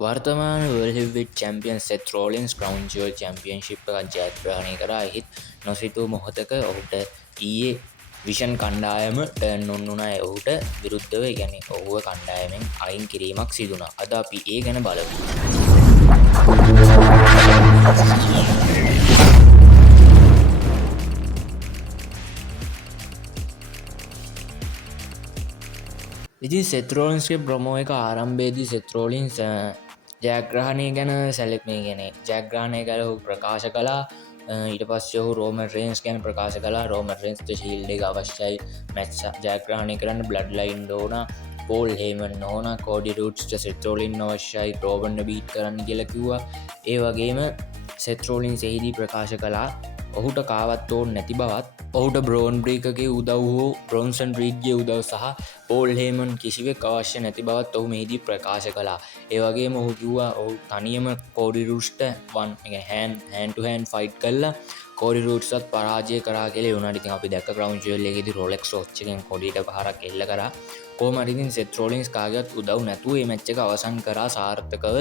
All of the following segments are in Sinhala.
වර්තමාන World Heavyweight Champion Seth Rollins Crown Jewel Championship එකක් ජයග්‍රහණය කරා. එහිත් නොසිතූ මොහොතක ඔහුට ඊයේ විෂන් කණ්ඩායම ටර්න් ඔන් වුණා ඔහුට විරුද්ධව. ඒ කියන්නේ ඔහුව කණ්ඩායමෙන් අයින් කිරීමක් සිදු වුණා. අද අපි ඒ ගැන බලමු. ඉතින් Seth Rollinsගේ ප්‍රොමෝ එක ආරම්භයේදී Seth Rollins ජයග්‍රහණය ගැන සැලකීමේ ගැන ජයග්‍රහණය ගැන ඔහු ප්‍රකාශ කළා. ඊට පස්සේ ඔහු රෝමන් රේන්ස් ගැන ප්‍රකාශ කළා. රෝමන් රේන්ස්ට ෂීල්ඩ් එක අවශ්‍යයි මැච් ජයග්‍රහණය කරන්න. බ්ලඩ් ලයින් ඕන, පෝල් හේමන් ඕන, කෝඩි රූඩ්ස්ට Seth Rollins අවශ්‍යයි රෝමන්ව බීට් කරන්න කියලා කිව්වා. ඒ වගේම Seth Rollins එහිදී ප්‍රකාශ කළා ඔහුට කාවත් ඕන නැති බවත්, ඔහුට බ්‍රෝන් බ්‍රීකගේ උදව් හෝ බ්‍රොන්සන් රීඩ්ගේ උදව් සහ පෝල් හේමන් කිසිවෙක් අවශ්‍ය නැති බවත් ඔහු මෙහිදී ප්‍රකාශ කළා. ඒ වගේම ඔහු කිව්වා ඔහු තනියම කෝඩි රූඩ්ස්ට hand to hand fight කළා. කෝඩි රූඩ්ස්වත් පරාජය කරා කියලා වුණා. ඉතින් අපි දැක්ක Crown Jewel එකේදී Rolex watch එකෙන් කොඩියට පහරක් එල්ල කරා. කොහොම හරි ඉතින් Seth Rollins කාගේවත් උදව් නැතුව මේ මැච් එක අවසන් කරා සාර්ථකව.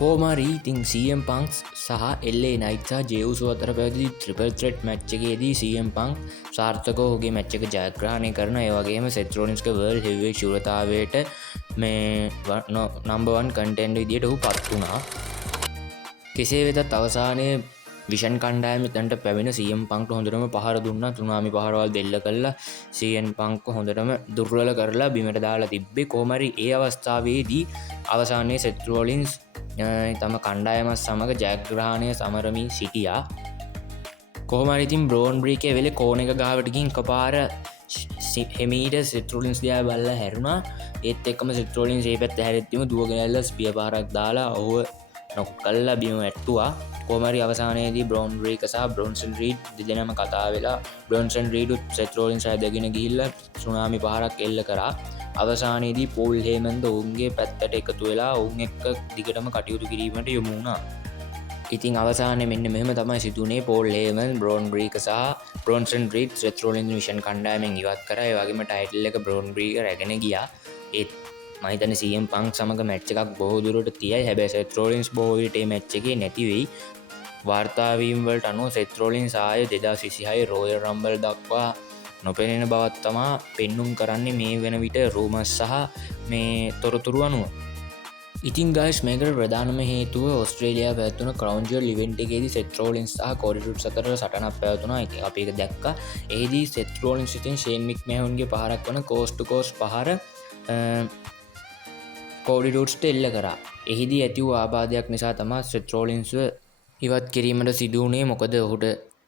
කෝමරි ඉතින් CM Punk සහ LA Knight සහ Jey Uso අතර පැවති ට්‍රිපල් ත්‍රෙට් මැච් එකේදී CM Punk සාර්ථකව ඔහුගේ මැච් එක ජයග්‍රහණය කරනවා. ඒ වගේම Seth Rollinsගේ World Heavyweight ශූරතාවයට මේ නම්බර් 1 කන්ටෙන්ඩර් විදියට ඔහු පත් වුණා. කෙසේ වෙතත් අවසානයේ විෂන් කණ්ඩායම එතනට පැමිණ CM Punkට හොඳටම පහර දුන්නා. තුනාමි පහරවල් දෙල්ල කළා. CM Punk හොඳටම දුර්වල කරලා බිමට දාලා තිබ්බේ. කොහොම හරි ඒ අවස්ථාවේදී අවසානයේ Seth Rollins තම කණ්ඩායමත් සමඟ ජයග්‍රහණය සමරමින් සිටියා. කොහොම හරි ඉතින් බ්‍රෝන් බ්‍රීකේ වෙලේ කෝණ එක ගාවට ගිහින් එකපාර හෙමීට Seth Rollins දිහා බලලා හැරුණා. ඒත් එක්කම Seth Rollins ඒ පැත්ත හැරෙද්දිම දුවගෙන ඇවිල්ලා ස්පියර් පාරක් දාලා ඔහුව නොක් කළා බිම වැට්ටුවා. කොහොම හරි අවසානයේදී බ්‍රෝන් බ්‍රීක සහ බ්‍රොන්සන් රීඩ් දෙදෙනාම කතා වෙලා බ්‍රොන්සන් රීඩ් Seth Rollins ඇදගෙන ගිහිල්ලා සුනාමි පහරක් එල්ල කරා. අවසානයේදී පෝල් හේමන්ද ඔවුන්ගේ පැත්තට එකතු වෙලා ඔවුන් එක්ක දිගටම කටයුතු කිරීමට යොමු වුණා. ඉතින් අවසානයේ මෙන්න මෙහෙම තමයි සිදුුනේ. පෝල් හේමන්, බ්‍රෝන් බ්‍රීක සහ බ්‍රොන්සන් රීඩ් Seth Rollins විෂන් කණ්ඩායමෙන් ඉවත් කරා. ඒ වගේම ටයිටල් එක බ්‍රෝන් බ්‍රීක රැගෙන ගියා. ඒත් මම හිතන්නේ CM Punk සමග මැච් එකක් බොහෝ දුරට තියයි. හැබැයි Seth Rollins බොහෝ විට මේ මැච් එකේ නැති වෙයි. වාර්තා වීම් වලට අනුව Seth Rollins ආයේ 2026 Royal Rumble දක්වා නොපෙනෙන බවත් තමා පෙන්නුම් කරන්නේ මේ වෙන විට රූමර්ස් සහ මේ තොරතුරු අනුව. ඉතින් ගයිස් මේකට ප්‍රධානම හේතුව ඕස්ට්‍රේලියාවේ පැවැත්වුණු Crown Jewel event එකේදී Seth Rollins සහ Cody Rhodes අතර සටනක් පැවතුණා. ඉතින් අපි ඒක දැක්කා. එහිදී Seth Rollins ඉතින් Shane McMahonගේ පහරක් වන coast to coast පහර Cody Rhodesට එල්ල කරා. එහිදී ඇති වූ ආබාධයක් නිසා තමයි Seth Rollinsව ඉවත් කිරීමට සිදු වුණේ. මොකද ඔහුට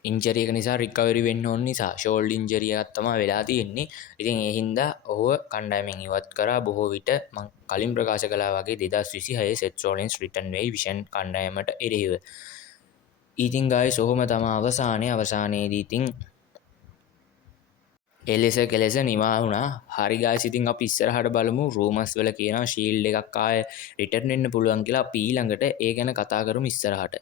ඉන්ජරි එක නිසා රිකවරි වෙන්න ඕන නිසා ෂෝල්ඩර් ඉන්ජරි එකක් තමයි වෙලා තියෙන්නේ. ඉතින් ඒ හින්දා ඔහුව කණ්ඩායමෙන් ඉවත් කරා. බොහෝ විට මම කලින් ප්‍රකාශ කළා වගේ 2026 Seth Rollins රිටර්න් වෙයි විෂන් කණ්ඩායමට එරෙහිව. ඉතින් ගයිස් ඔහොම තමයි අවසානයේදී ඉතින් එලෙස කෙලෙස නිමා වුණා. හරි ගයිස් ඉතින් අපි ඉස්සරහට බලමු. රූමර්ස් වල කියනවා ෂීල්ඩ් එකක් ආයේ රිටර්න් වෙන්න පුළුවන් කියලා. අපි ඊළඟට ඒ ගැන කතා කරමු ඉස්සරහට.